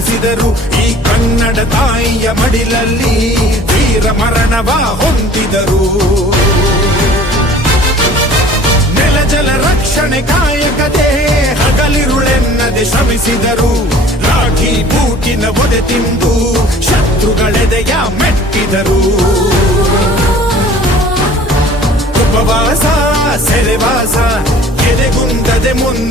ಶ್ರಮಿಸಿದರು. ಈ ಕನ್ನಡ ತಾಯಿಯ ಮಡಿಲಲ್ಲಿ ವೀರ ಮರಣವ ಹೊಂದಿದರು. ನೆಲ ಜಲ ರಕ್ಷಣೆ ಕಾಯಕತೆ ಹಗಲಿರುಳೆನ್ನದೆ ಶ್ರಮಿಸಿದರು. ಲಾಠಿ ಬೂಟಿನ ಒದೆ ತಿಂದು ಶತ್ರುಗಳೆದೆಯ ಮೆಟ್ಟಿದರು. ಉಪವಾಸ ಸೆರೆವಾಸ ಎದೆಗುಂದದೆ ಮುನ್ನ